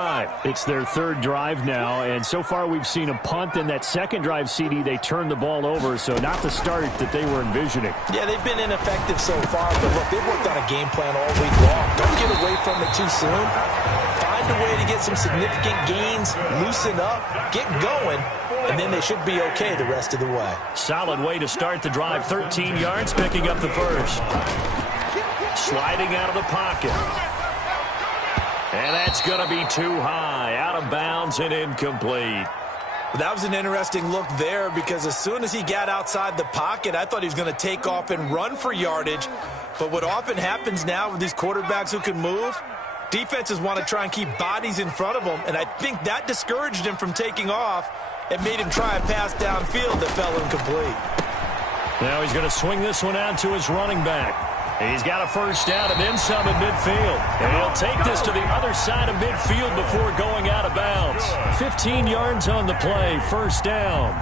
drive. It's their third drive now, and so far we've seen a punt. In that second drive, CD, they turned the ball over, so not the start that they were envisioning. Yeah, they've been ineffective so far, but look, they've worked on a game plan all week long. Don't get away from it too soon. Find a way to get some significant gains, loosen up, get going, and then they should be okay the rest of the way. Solid way to start the drive. 13 yards, picking up the first. Sliding out of the pocket. And that's going to be too high. Out of bounds and incomplete. That was an interesting look there because as soon as he got outside the pocket, I thought he was going to take off and run for yardage. But what often happens now with these quarterbacks who can move, defenses want to try and keep bodies in front of them, and I think that discouraged him from taking off and made him try a pass downfield that fell incomplete. Now he's going to swing this one out to his running back. He's got a first down and then some at midfield. And he'll take this to the other side of midfield before going out of bounds. 15 yards on the play, first down.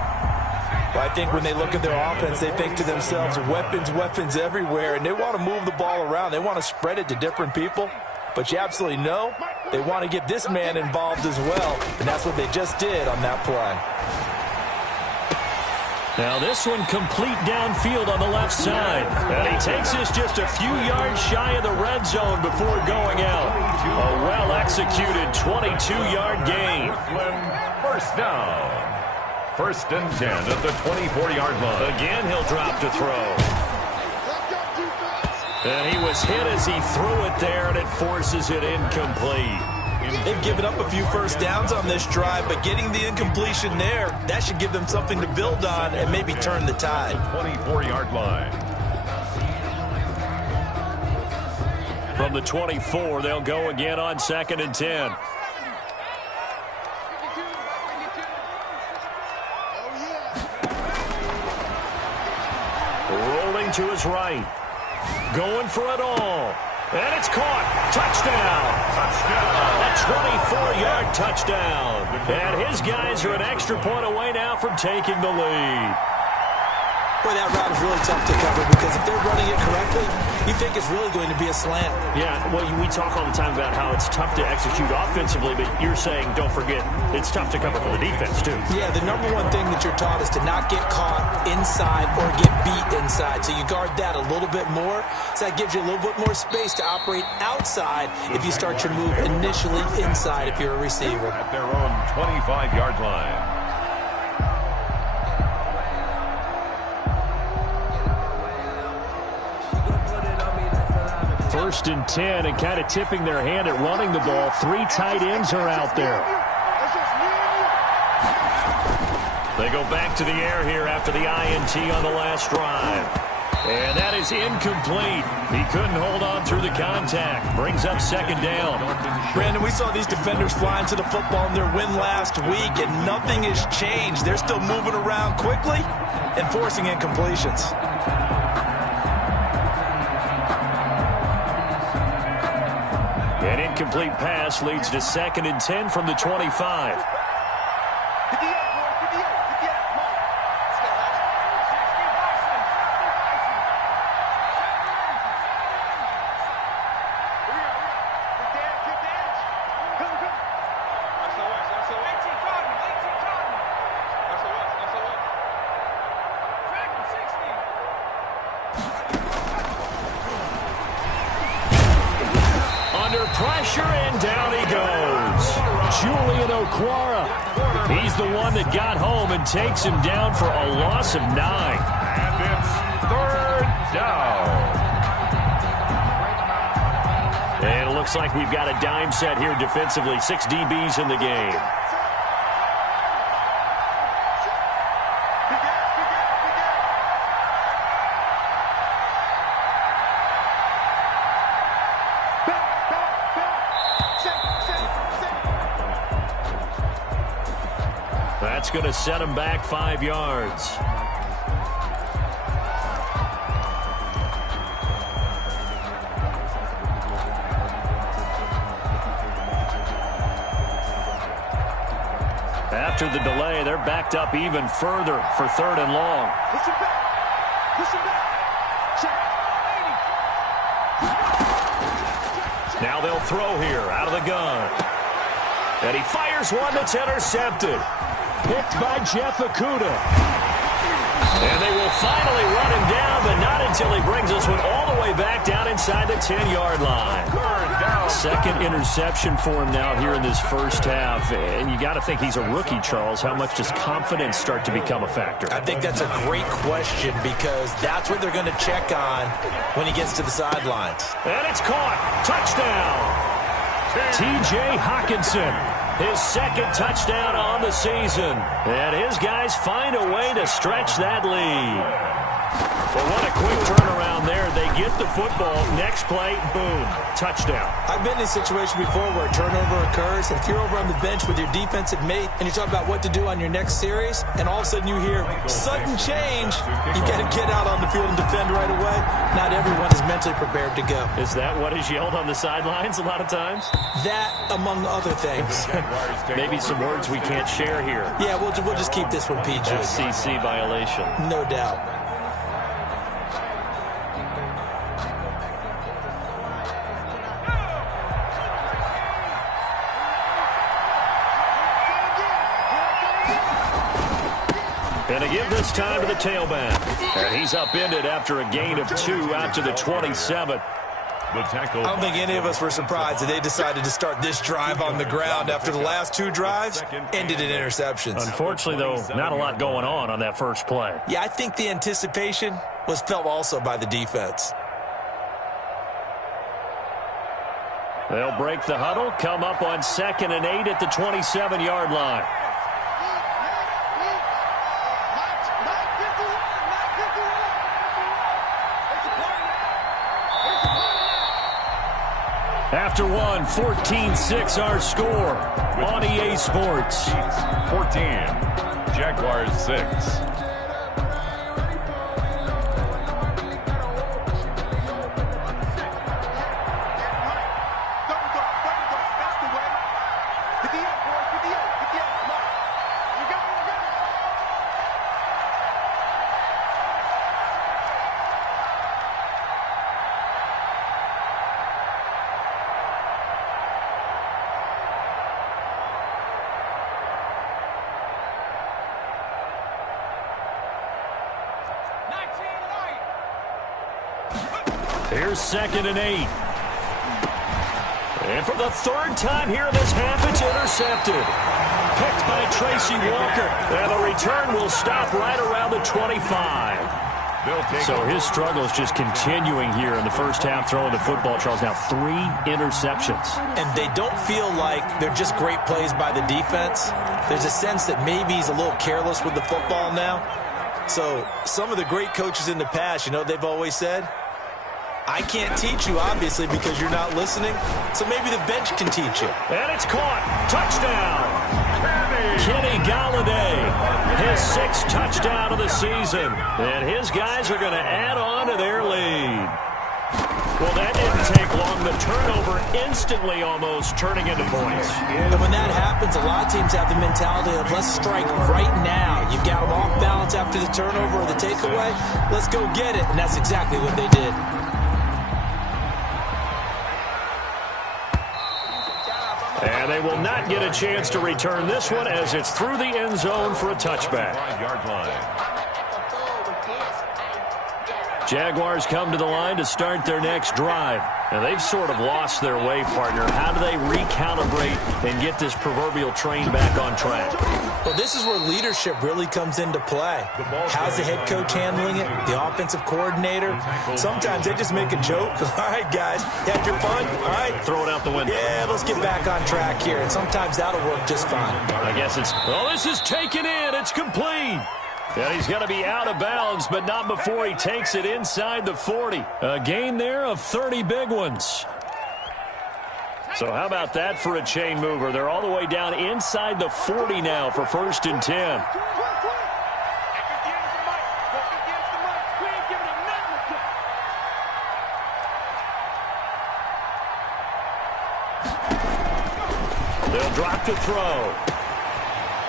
Well, I think when they look at their offense, they think to themselves, weapons, weapons everywhere, and they want to move the ball around. They want to spread it to different people. But you absolutely know they want to get this man involved as well, and that's what they just did on that play. Now this one complete downfield on the left side. And he takes this just a few yards shy of the red zone before going out. A well-executed 22-yard gain. First down. First and 10 at the 24-yard line. Again, he'll drop to throw. And he was hit as he threw it there, and it forces it incomplete. They've given up a few first downs on this drive, but getting the incompletion there, that should give them something to build on and maybe turn the tide. 24-yard line. From the 24, they'll go again on 2nd and 10. Rolling to his right. Going for it all. And it's caught. Touchdown. A 24-yard touchdown. And his guys are an extra point away now from taking the lead. Boy, that route is really tough to cover because if they're running it correctly, you think it's really going to be a slant. Yeah, well, we talk all the time about how it's tough to execute offensively, but you're saying, don't forget, it's tough to cover for the defense, too. Yeah, the number one thing that you're taught is to not get caught inside or get beat inside. So you guard that a little bit more. So that gives you a little bit more space to operate outside if you start your move initially inside if you're a receiver. At their own 25-yard line. First and 10, and kind of tipping their hand at running the ball. 3 tight ends are out there. They go back to the air here after the INT on the last drive. And that is incomplete. He couldn't hold on through the contact. Brings up 2nd down. Brandon, we saw these defenders flying to the football in their win last week, and nothing has changed. They're still moving around quickly and forcing incompletions. An incomplete pass leads to 2nd and 10 from the 25. Pressure, and down he goes. Julian Okwara. He's the one that got home and takes him down for a loss of 9. And it's 3rd down. And it looks like we've got a dime set here defensively. 6 DBs in the game. That's going to set him back 5 yards. After the delay, they're backed up even further for 3rd and long. Now they'll throw here out of the gun. And he fires one that's intercepted. Picked by Jeff Okudah. And they will finally run him down, but not until he brings this one all the way back down inside the 10-yard line. Second interception for him now here in this first half. And you got to think he's a rookie, Charles. How much does confidence start to become a factor? I think that's a great question because that's what they're going to check on when he gets to the sidelines. And it's caught. Touchdown. T.J. Hockenson. His second touchdown on the season. And his guys find a way to stretch that lead. Well, what a quick turnaround there. They get the football. Next play, boom, touchdown. I've been in a situation before where a turnover occurs, and if you're over on the bench with your defensive mate and you talk about what to do on your next series, and all of a sudden you hear sudden change, you got to get out on the field and defend right away. Not everyone is mentally prepared to go. Is that what is yelled on the sidelines a lot of times? That, among other things. Maybe some words we can't share here. Yeah, we'll just keep this one PG. FCC violation. No doubt. And a give this time to the tailback. And he's upended after a gain of 2 out to the 27. I don't think any of us were surprised that they decided to start this drive on the ground after the last 2 drives ended in interceptions. Unfortunately, though, not a lot going on that first play. Yeah, I think the anticipation was felt also by the defense. They'll break the huddle, come up on 2nd and 8 at the 27-yard line. After one, 14-6 our score on EA Sports. 14, Jaguars 6. Here's 2nd and 8. And for the 3rd time here in this half, it's intercepted. Picked by Tracy Walker. And the return will stop right around the 25. So his struggle is just continuing here in the first half throwing the football, Charles. Now 3 interceptions. And they don't feel like they're just great plays by the defense. There's a sense that maybe he's a little careless with the football now. So some of the great coaches in the past, you know, they've always said, I can't teach you, obviously, because you're not listening. So maybe the bench can teach you. And it's caught. Touchdown. Kenny Galladay, his 6th touchdown of the season. And his guys are going to add on to their lead. Well, that didn't take long. The turnover instantly almost turning into points. And when that happens, a lot of teams have the mentality of let's strike right now. You've got them off balance after the turnover or the takeaway. Let's go get it. And that's exactly what they did. And they will not get a chance to return this one as it's through the end zone for a touchback. 5-yard line. Jaguars come to the line to start their next drive. And they've sort of lost their way, partner. How do they recalibrate and get this proverbial train back on track? Well, this is where leadership really comes into play. How's the head coach handling it? The offensive coordinator? Sometimes they just make a joke. All right, guys, had your fun? All right. Throw it out the window. Yeah, let's get back on track here. And sometimes that'll work just fine. I guess it's, well, this is taken in. It's complete. And he's going to be out of bounds, but not before he takes it inside the 40. A gain there of 30 big ones. So how about that for a chain mover? They're all the way down inside the 40 now for 1st and 10. They'll drop to throw.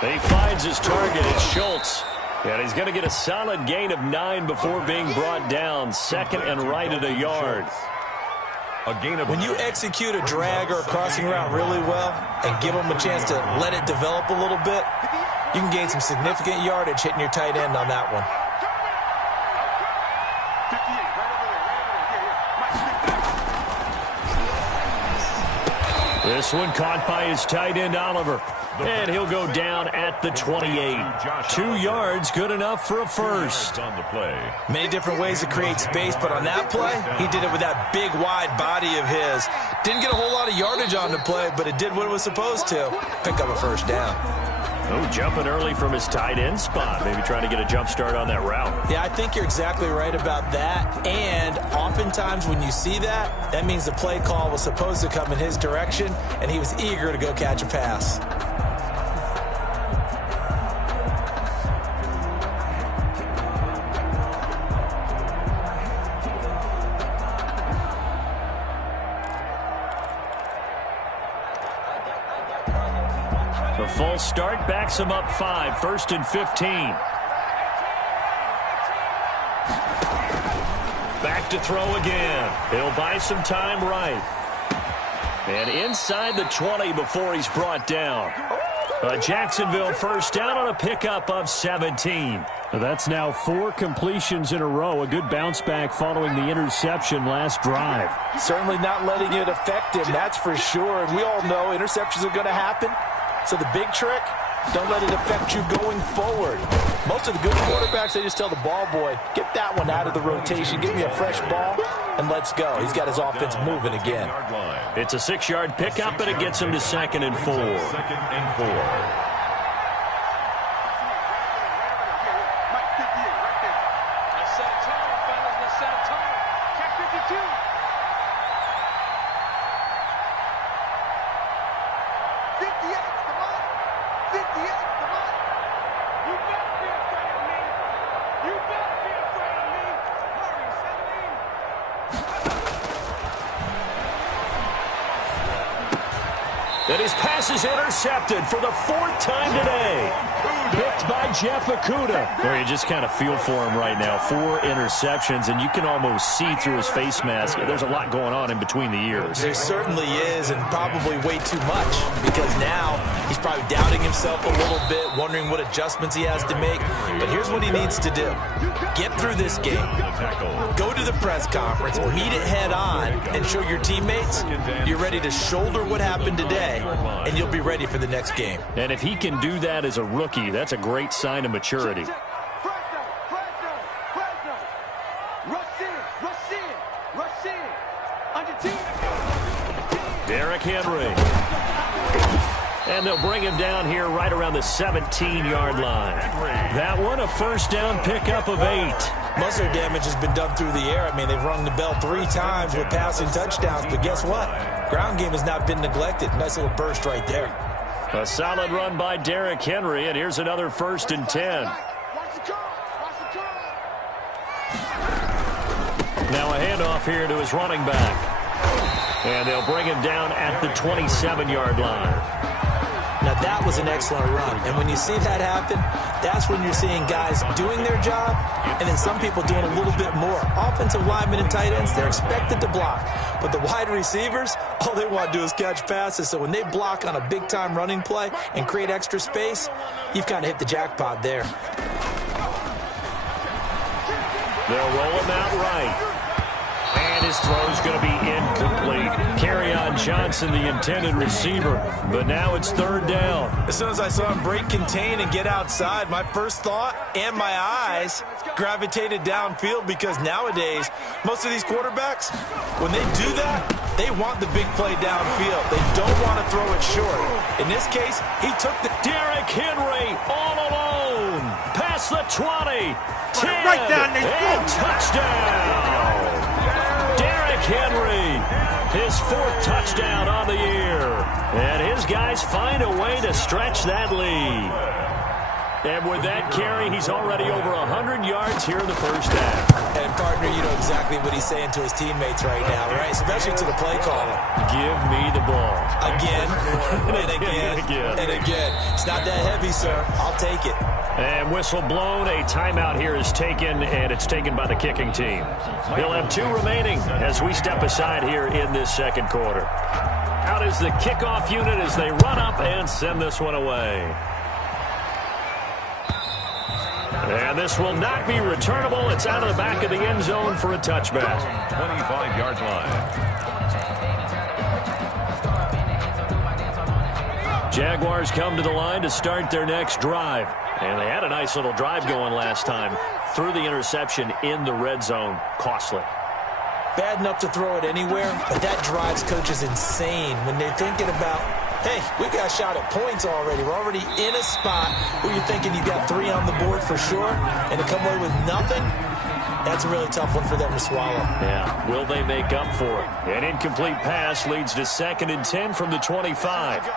He finds his target. It's Schultz. And he's going to get a solid gain of 9 before being brought down. 2nd and right at a yard. A gain of When you execute a drag or a crossing route really well and give them a chance to let it develop a little bit, you can gain some significant yardage hitting your tight end on that one. This one caught by his tight end, Oliver. And he'll go down at the 28. 2 yards, good enough for a first. On the play. Many different ways to create space, but on that play, he did it with that big, wide body of his. Didn't get a whole lot of yardage on the play, but it did what it was supposed to. Pick up a first down. Oh, jumping early from his tight end spot. Maybe trying to get a jump start on that route. Yeah, I think you're exactly right about that. And oftentimes when you see that, that means the play call was supposed to come in his direction, and he was eager to go catch a pass. The full start backs him up 5, 1st and 15. Back to throw again. He'll buy some time right. And inside the 20 before he's brought down. A Jacksonville first down on a pickup of 17. That's now 4 completions in a row. A good bounce back following the interception last drive. Certainly not letting it affect him, that's for sure. And we all know interceptions are going to happen. So the big trick, don't let it affect you going forward. Most of the good quarterbacks, they just tell the ball boy, get that one out of the rotation, give me a fresh ball, and let's go. He's got his offense moving again. It's a 6-yard pickup, and it gets him to 2nd and 4. 2nd and 4. And his pass is intercepted for the 4th time today. Picked by Jeff Okudah. Where you just kind of feel for him right now. 4 interceptions, and you can almost see through his face mask. There's a lot going on in between the ears. There certainly is, and probably way too much, because now he's probably doubting himself a little bit, wondering what adjustments he has to make. But here's what he needs to do. Get through this game. Go to the press conference, meet it head on, and show your teammates you're ready to shoulder what happened today, and you'll be ready for the next game. And if he can do that as a rookie, that's a great sign of maturity. Derrick Henry. And they'll bring him down here right around the 17-yard line. That one, a first down pickup of 8. Most of their damage has been done through the air. I mean, they've rung the bell 3 times with passing touchdowns, but guess what? Ground game has not been neglected. Nice little burst right there. A solid run by Derrick Henry, and here's another 1st and 10. Now a handoff here to his running back. And they'll bring him down at the 27-yard line. Now, that was an excellent run. And when you see that happen, that's when you're seeing guys doing their job and then some people doing a little bit more. Offensive linemen and tight ends, they're expected to block. But the wide receivers, all they want to do is catch passes. So when they block on a big-time running play and create extra space, you've kind of hit the jackpot there. They'll roll him out right. And his throw's going to be incomplete. Kerryon Johnson, the intended receiver. But now it's 3rd down. As soon as I saw him break contain and get outside, my first thought and my eyes gravitated downfield, because nowadays, most of these quarterbacks, when they do that, they want the big play downfield. They don't want to throw it short. In this case, he took the... Derrick Henry all alone. Past the 20. 10. Right down the and touchdown. Derrick Henry, his 4th touchdown on the year. And his guys find a way to stretch that lead. And with that carry, he's already over 100 yards here in the first half. And, partner, you know exactly what he's saying to his teammates right now, right? Especially to the play caller. Give me the ball. Again, and again, and again. It's not that heavy, sir. I'll take it. And whistle blown. A timeout here is taken, and it's taken by the kicking team. He'll have 2 remaining as we step aside here in this second quarter. Out is the kickoff unit as they run up and send this one away. And this will not be returnable. It's out of the back of the end zone for a touchback. 25-yard line. Jaguars come to the line to start their next drive. And they had a nice little drive going last time. Threw the interception in the red zone. Costly. Bad enough to throw it anywhere, but that drives coaches insane when they're thinking about, hey, we got shot at points already. We're already in a spot where you're thinking you got 3 on the board for sure, and to come away with nothing, that's a really tough one for them to swallow. Yeah, will they make up for it? An incomplete pass leads to 2nd and 10 from the 25.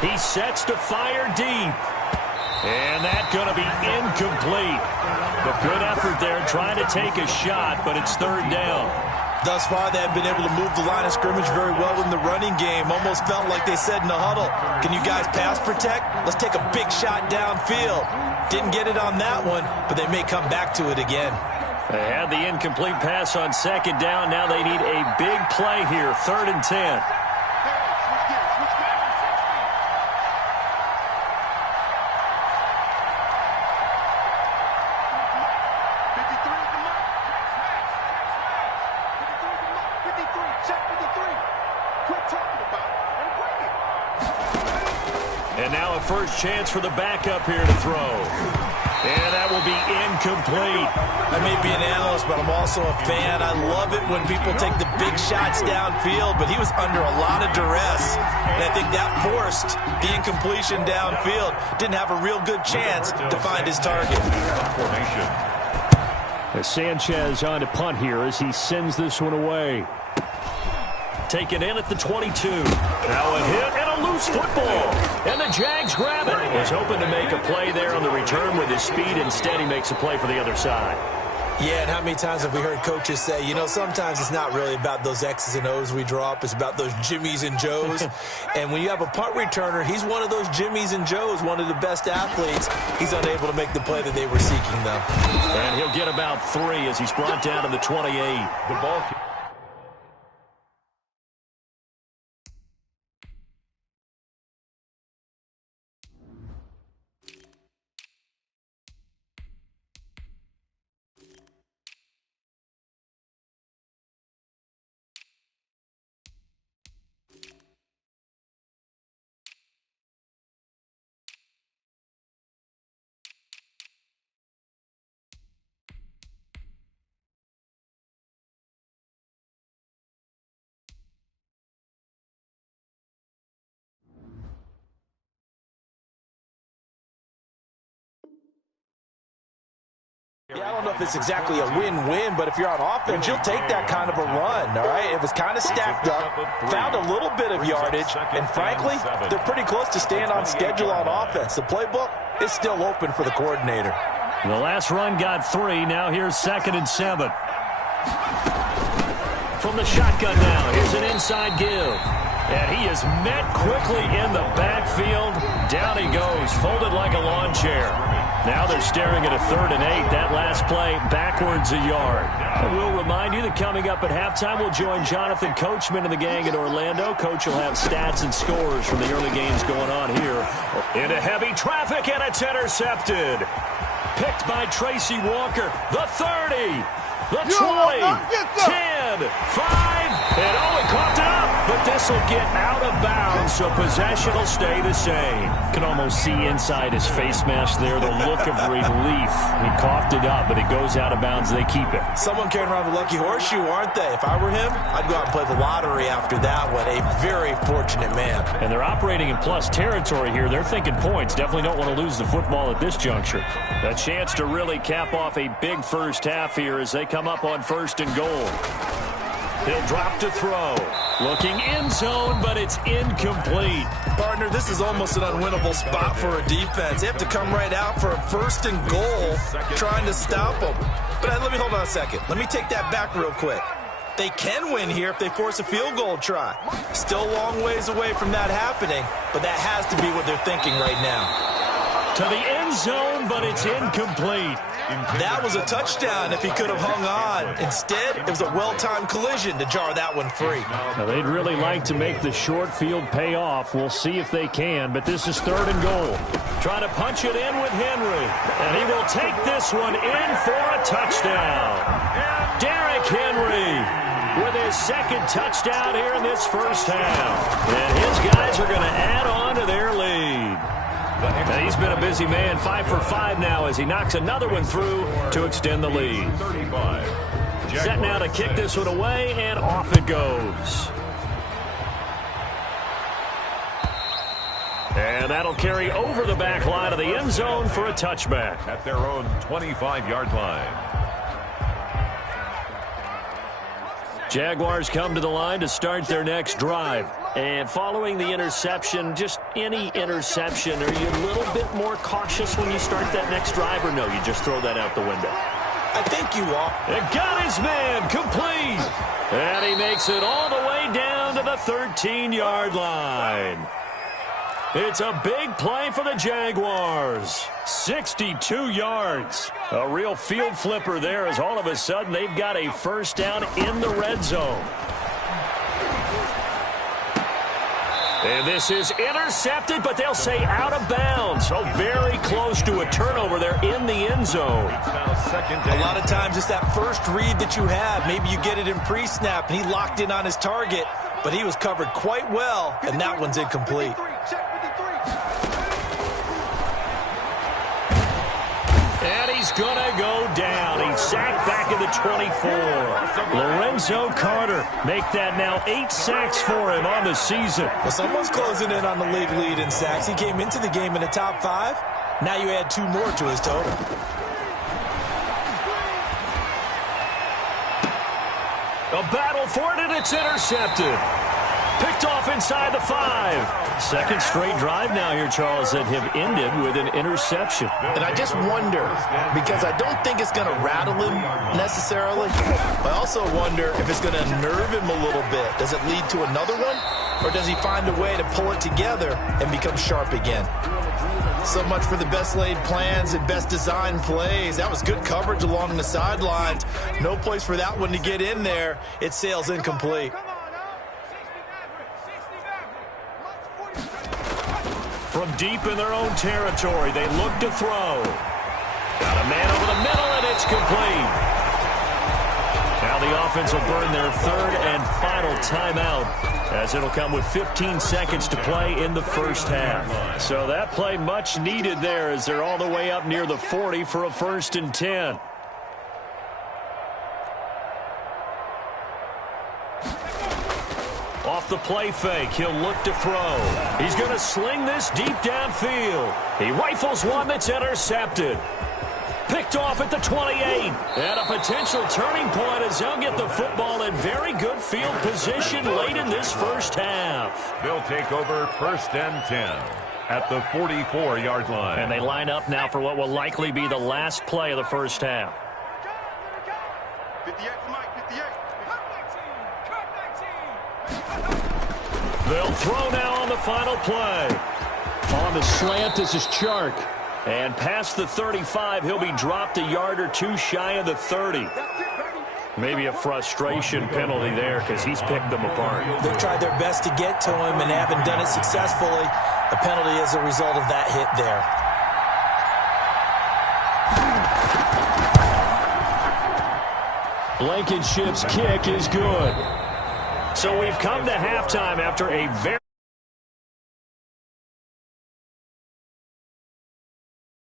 He sets to fire deep. And that's going to be incomplete. But good effort there trying to take a shot, but it's 3rd down. Thus far, they have been able to move the line of scrimmage very well in the running game. Almost felt like they said in the huddle, can you guys pass protect? Let's take a big shot downfield. Didn't get it on that one, but they may come back to it again. They had the incomplete pass on 2nd down. Now they need a big play here, 3rd and 10. And now a first chance for the backup here to throw. And that will be incomplete. I may be an analyst, but I'm also a fan. I love it when people take the big shots downfield, but he was under a lot of duress. And I think that forced the incompletion downfield. Didn't have a real good chance to find his target. Sanchez on to punt here as he sends this one away. Taken in at the 22. Now a hit and a loose football. And the Jags grab it. Was hoping to make a play there on the return with his speed. Instead, he makes a play for the other side. Yeah, and how many times have we heard coaches say, you know, sometimes it's not really about those X's and O's we draw up. It's about those Jimmies and Joes. And when you have a punt returner, he's one of those Jimmies and Joes, one of the best athletes. He's unable to make the play that they were seeking, though. And he'll get about 3 as he's brought down to the 28. The ball. Yeah, I don't know if it's exactly a win-win, but if you're on offense, you'll take that kind of a run, all right? It was kind of stacked up, found a little bit of yardage, and frankly, they're pretty close to staying on schedule on offense. The playbook is still open for the coordinator. The last run got 3. Now here's 2nd and 7. From the shotgun now, here's an inside give. And he is met quickly in the backfield. Down he goes, folded like a lawn chair. Now they're staring at a 3rd and 8. That last play, backwards a yard. And we'll remind you that coming up at halftime, we'll join Jonathan Coachman and the gang in Orlando. Coach will have stats and scores from the early games going on here. Into heavy traffic, and it's intercepted. Picked by Tracy Walker. The 30, the 20, 10, 5, and oh, he coughed it up. But this will get out of bounds, so possession will stay the same. Can almost see inside his face mask there the look of relief. He coughed it up, but it goes out of bounds. They keep it. Someone carrying around the lucky horseshoe, aren't they? If I were him, I'd go out and play the lottery after that one. A very fortunate man. And they're operating in plus territory here. They're thinking points. Definitely don't want to lose the football at this juncture. A chance to really cap off a big first half here as they come up on 1st and goal. He'll drop to throw. Looking end zone, but it's incomplete. Partner, this is almost an unwinnable spot for a defense. They have to come right out for a 1st and goal, trying to stop them. But let me hold on a second. Let me take that back real quick. They can win here if they force a field goal try. Still a long ways away from that happening, but that has to be what they're thinking right now. To the end zone, but it's incomplete. That was a touchdown if he could have hung on. Instead, it was a well-timed collision to jar that one free. Now, they'd really like to make the short field pay off. We'll see if they can, but this is 3rd and goal. Trying to punch it in with Henry. And he will take this one in for a touchdown. Derrick Henry with his 2nd touchdown here in this first half. And his guys are going to add on to their lead. And he's been a busy man, 5 for 5 now as he knocks another one through to extend the lead. Set now to kick this one away, and off it goes. And that'll carry over the back line of the end zone for a touchback. At their own 25-yard line. Jaguars come to the line to start their next drive. And following the interception, just any interception, are you a little bit more cautious when you start that next drive, or no, you just throw that out the window? I think you are. And got his man complete. And he makes it all the way down to the 13-yard line. It's a big play for the Jaguars. 62 yards. A real field flipper there as all of a sudden they've got a first down in the red zone. And this is intercepted, but they'll say out of bounds. So very close to a turnover there in the end zone. A lot of times it's that first read that you have. Maybe you get it in pre-snap, and he locked in on his target, but he was covered quite well, and that one's incomplete. And he's going to go down. He's sacked back at the 24. Lorenzo Carter make that now 8 sacks for him on the season. Well, someone's closing in on the league lead in sacks. He came into the game in the top 5. Now you add 2 more to his total. A battle for it, and it's intercepted. Picked off inside the 5. Second straight drive now here, Charles, that have ended with an interception. And I just wonder, because I don't think it's going to rattle him necessarily. I also wonder if it's going to nerve him a little bit. Does it lead to another one? Or does he find a way to pull it together and become sharp again? So much for the best laid plans and best designed plays. That was good coverage along the sidelines. No place for that one to get in there. It sails incomplete. From deep in their own territory, they look to throw. Got a man over the middle, and it's complete. Now the offense will burn their 3rd and final timeout, as it'll come with 15 seconds to play in the first half. So that play much needed there as they're all the way up near the 40 for a 1st and 10. Off the play fake, he'll look to throw. He's going to sling this deep downfield. He rifles one that's intercepted. Picked off at the 28. And a potential turning point as they'll get the football in very good field position late in this first half. They'll take over 1st and 10 at the 44-yard line. And they line up now for what will likely be the last play of the first half. 58 for Mike, 58. They'll throw now on the final play. On the slant, this is Chark. And past the 35, he'll be dropped a yard or 2 shy of the 30. Maybe a frustration penalty there because he's picked them apart. They've tried their best to get to him and haven't done it successfully. A penalty as a result of that hit there. Blankenship's kick is good. So we've come to halftime after a very